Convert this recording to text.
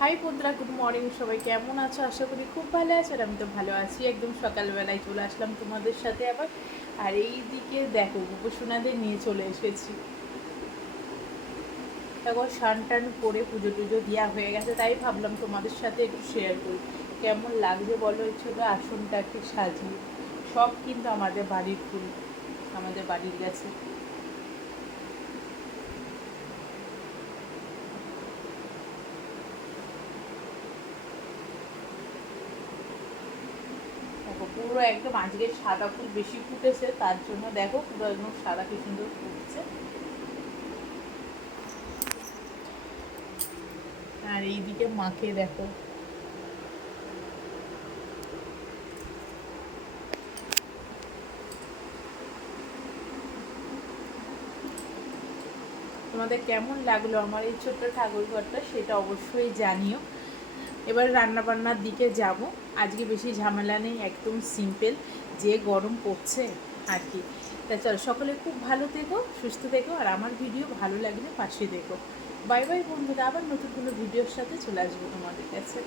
High বন্ধুরা, good morning. সবাই কেমন আছো? আশা করি খুব ভালো আছো। আর আমি তো ভালো আছি। একদম সকালবেলায় চলে আসলাম তোমাদের সাথে আবার। আর এই দিকে দেখো, গোপসোনাদের নিয়ে চলে এসেছি। দেখো, স্নান টান করে পুজো টুজো দেওয়া হয়ে গেছে, তাই ভাবলাম তোমাদের সাথে একটু শেয়ার করি কেমন লাগছে বলো। এই ছোটো আসনটাকে সাজিয়ে সব কিন্তু আমাদের বাড়ির ফুল, আমাদের বাড়ির গাছে। দেখো, পুরো একদম আজকে সাদা ফুল বেশি ফুটেছে, তার জন্য দেখো পুরো একদম সাদা কি সুন্দর ফুটছে। আর এইদিকে মাকে দেখো, তোমাদের কেমন লাগলো আমার এই ছোট্ট ঠাকুর ঘরটা সেটা অবশ্যই জানিও। এবার রান্না বান্নার দিকে যাব। আজকে বেশি ঝামেলা নেই, একদম সিম্পল, যে গরম পড়ছে আর কি। তা চলো, সকলে খুব ভালো থেকো, সুস্থ থেকো, আর আমার ভিডিও ভালো লাগলে পাশে দেখো। বাই বাই বন্ধুরা, আবার নতুন কোনো ভিডিওর সাথে চলে আসবো তোমাদের কাছে।